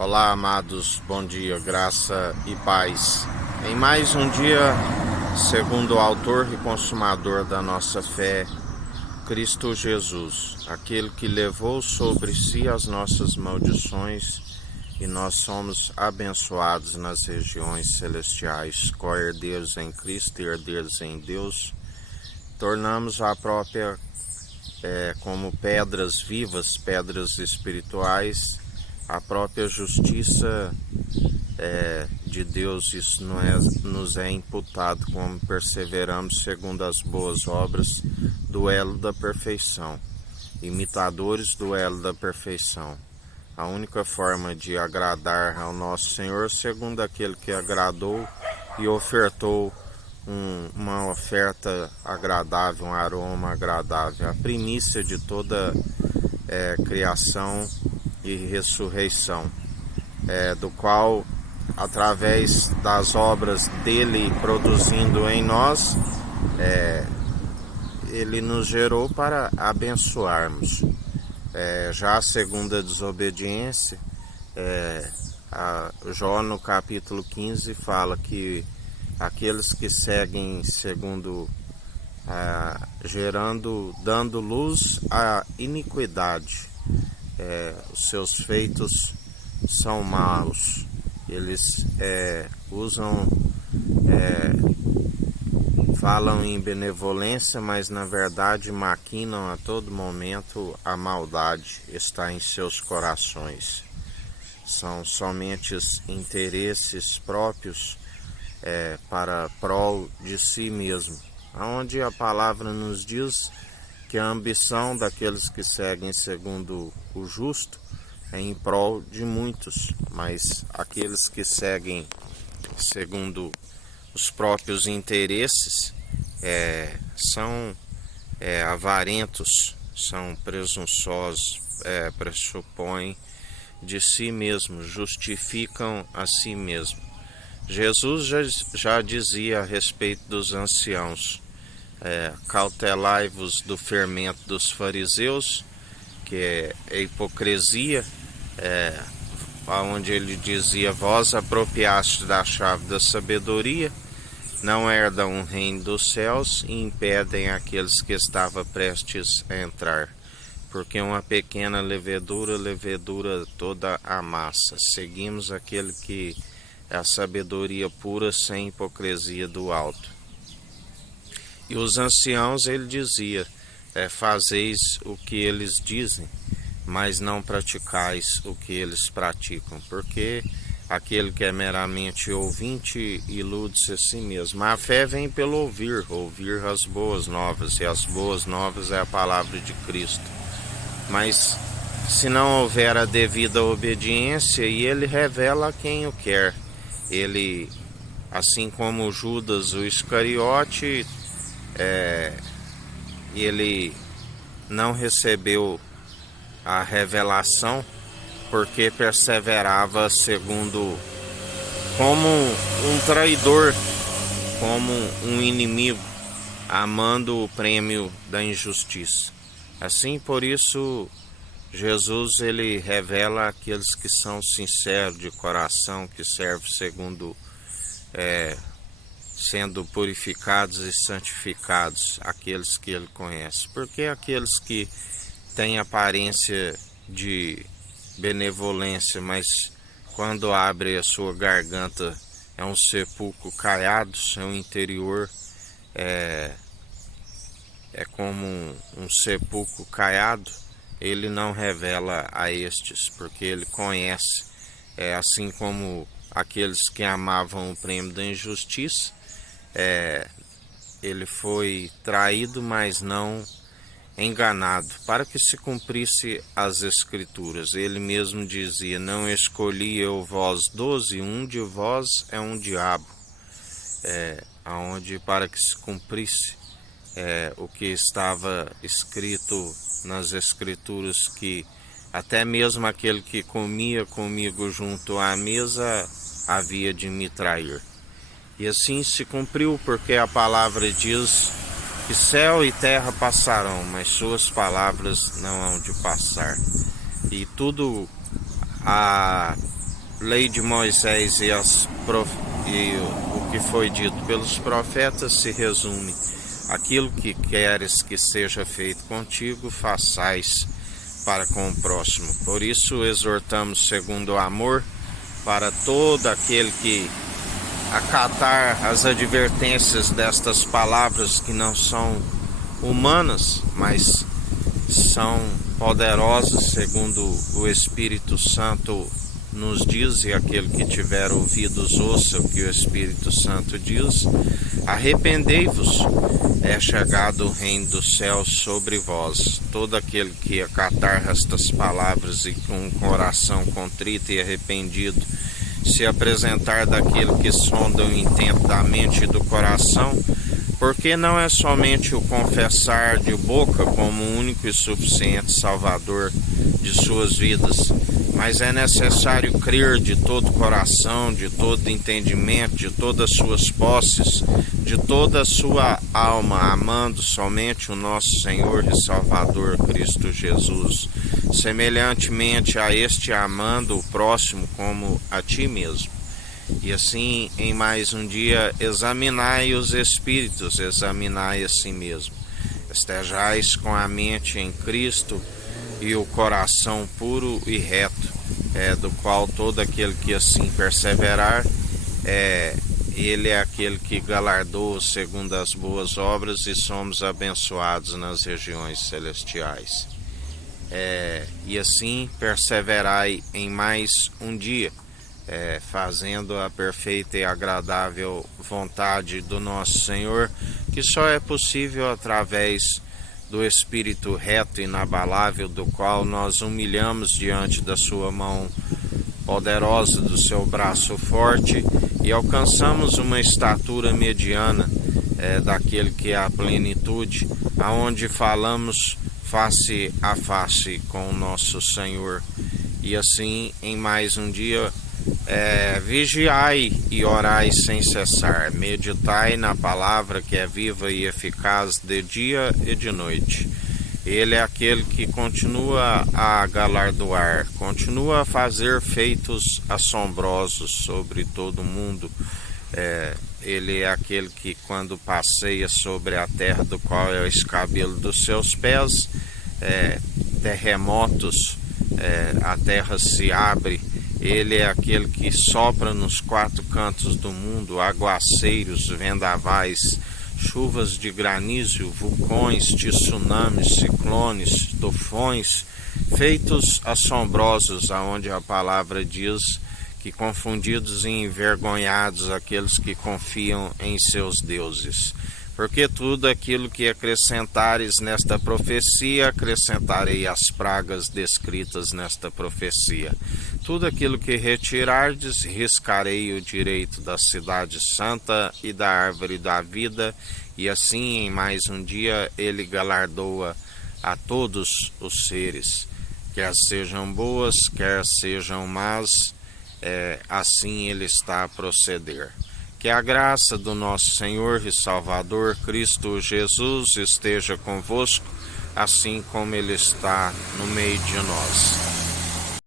Olá, amados, bom dia, graça e paz. Em mais um dia, segundo o autor e consumador da nossa fé, Cristo Jesus, aquele que levou sobre si as nossas maldições e nós somos abençoados nas regiões celestiais, co-herdeiros em Cristo e herdeiros em Deus, tornamos a própria como pedras vivas, pedras espirituais, a própria justiça de Deus. Isso nos é imputado como perseveramos segundo as boas obras do elo da perfeição, imitadores do elo da perfeição. A única forma de agradar ao nosso Senhor, segundo aquele que agradou e ofertou uma oferta agradável, um aroma agradável, a primícia de toda criação e ressurreição, do qual, através das obras dele produzindo em nós, ele nos gerou para abençoarmos. Já a segunda desobediência, Jó no capítulo 15 fala que aqueles que seguem segundo dando luz à iniquidade, os seus feitos são maus. Eles falam em benevolência, mas na verdade maquinam a todo momento a maldade, está em seus corações. São somente interesses próprios para prol de si mesmo, onde a palavra nos diz que a ambição daqueles que seguem segundo o justo é em prol de muitos, mas aqueles que seguem segundo os próprios interesses são avarentos, são presunçosos, pressupõem de si mesmos, justificam a si mesmos. Jesus já dizia a respeito dos anciãos: cautelai-vos do fermento dos fariseus, que é a hipocrisia, onde ele dizia: vós apropriaste da chave da sabedoria, não herdam o reino dos céus e impedem aqueles que estavam prestes a entrar. Porque uma pequena levedura toda a massa. Seguimos aquele que é a sabedoria pura, sem hipocrisia do alto. E os anciãos, ele dizia: fazeis o que eles dizem, mas não praticais o que eles praticam, porque aquele que é meramente ouvinte ilude-se a si mesmo. A fé vem pelo ouvir as boas novas, e as boas novas é a palavra de Cristo. Mas se não houver a devida obediência, e ele revela a quem o quer, ele, assim como Judas o Iscariote, ele não recebeu a revelação porque perseverava como um traidor, como um inimigo, amando o prêmio da injustiça. Assim, por isso, Jesus ele revela aqueles que são sinceros de coração, que servem segundo sendo purificados e santificados, aqueles que ele conhece. Porque aqueles que têm aparência de benevolência, mas quando abre a sua garganta é um sepulcro caiado, seu interior é como um sepulcro caiado, ele não revela a estes, porque ele conhece, assim como aqueles que amavam o prêmio da injustiça, ele foi traído, mas não enganado, para que se cumprisse as Escrituras. Ele mesmo dizia: não escolhi eu vós 12, um de vós é um diabo, aonde para que se cumprisse o que estava escrito nas Escrituras, que até mesmo aquele que comia comigo junto à mesa havia de me trair. E assim se cumpriu, porque a palavra diz que céu e terra passarão, mas suas palavras não hão de passar. E tudo lei de Moisés e o que foi dito pelos profetas se resume: aquilo que queres que seja feito contigo, façais para com o próximo. Por isso exortamos segundo o amor para todo aquele que acatar as advertências destas palavras, que não são humanas, mas são poderosas segundo o Espírito Santo nos diz, e aquele que tiver ouvidos ouça o que o Espírito Santo diz. Arrependei-vos, é chegado o reino dos céus sobre vós. Todo aquele que acatar estas palavras e com um coração contrito e arrependido se apresentar daquele que sonda o intento da mente e do coração, porque não é somente o confessar de boca como o único e suficiente salvador de suas vidas, mas é necessário crer de todo o coração, de todo entendimento, de todas as suas posses, de toda a sua alma, amando somente o nosso Senhor e Salvador Cristo Jesus, semelhantemente a este amando o próximo como a ti mesmo. E assim, em mais um dia, examinai os espíritos, examinai a si mesmo. Estejais com a mente em Cristo e o coração puro e reto, do qual todo aquele que assim perseverar, ele é aquele que galardoa segundo as boas obras, e somos abençoados nas regiões celestiais. E assim perseverai em mais um dia, fazendo a perfeita e agradável vontade do nosso Senhor, que só é possível através do Espírito reto e inabalável, do qual nós humilhamos diante da sua mão poderosa, do seu braço forte, e alcançamos uma estatura mediana daquele que é a plenitude, aonde falamos face a face com o nosso Senhor. E assim, em mais um dia, vigiai e orai sem cessar, meditai na palavra que é viva e eficaz de dia e de noite. Ele é aquele que continua a galardoar, continua a fazer feitos assombrosos sobre todo o mundo. Ele é aquele que, quando passeia sobre a terra, do qual é o escabelo dos seus pés, terremotos, a terra se abre. Ele é aquele que sopra nos quatro cantos do mundo, aguaceiros, vendavais, chuvas de granizo, vulcões, tsunamis, ciclones, tufões, feitos assombrosos, aonde a palavra diz que confundidos e envergonhados aqueles que confiam em seus deuses. Porque tudo aquilo que acrescentares nesta profecia, acrescentarei as pragas descritas nesta profecia. Tudo aquilo que retirardes, riscarei o direito da cidade santa e da árvore da vida, e assim em mais um dia ele galardoa a todos os seres, quer sejam boas, quer sejam más, assim ele está a proceder. Que a graça do nosso Senhor e Salvador Cristo Jesus esteja convosco, assim como Ele está no meio de nós.